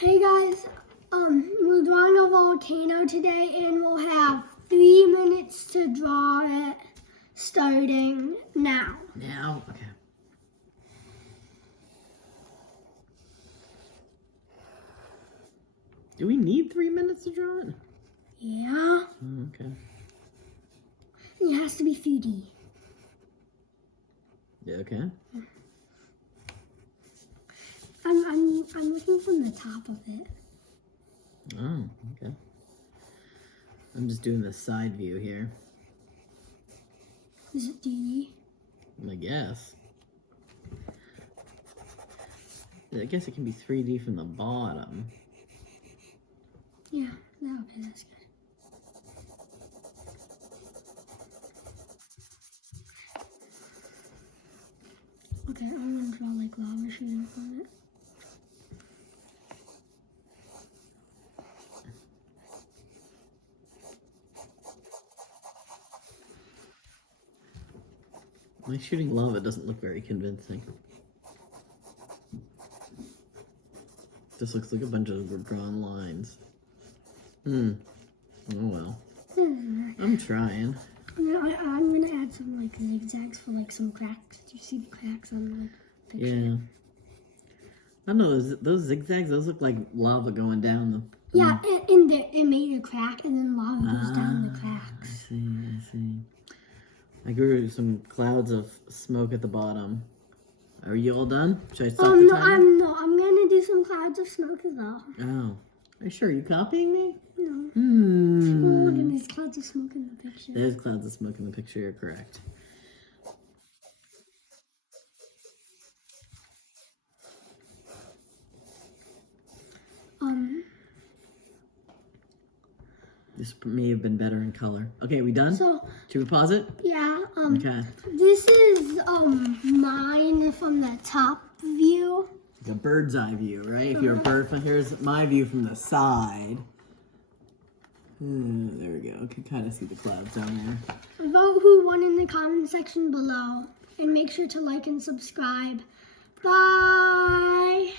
Hey guys, we're drawing a volcano today and we'll have 3 minutes to draw it starting now. Now? Okay. Do we need 3 minutes to draw it? Yeah. Oh, okay. It has to be 3D. Yeah, okay. I'm looking from the top of it. Oh, okay. I'm just doing the side view here. Is it 3D? I guess. I guess it can be 3D from the bottom. Yeah, okay, that's good. Okay, I'm gonna draw like lava shooting from it. My shooting lava doesn't look very convincing. Just looks like a bunch of drawn lines. Oh well. I'm trying. I'm gonna add some like zigzags for like some cracks. Do you see the cracks on the picture? Yeah. I don't know, those zigzags, those look like lava going down the... Yeah, and it made a crack and then lava goes down the cracks. I see. I grew some clouds of smoke at the bottom. Are you all done? Should I stop the timer? I'm gonna do some clouds of smoke as well. Oh. Are you sure? Are you copying me? No. Oh, look at these clouds of smoke in the picture. There's clouds of smoke in the picture, you're correct. This may have been better in color. Okay, we done? So, should we pause it? Yeah, okay. This is, mine from the top view. The bird's eye view, right? If you're a bird, here's my view from the side. There we go. You can kind of see the clouds down there. Vote who won in the comment section below. And make sure to like and subscribe. Bye!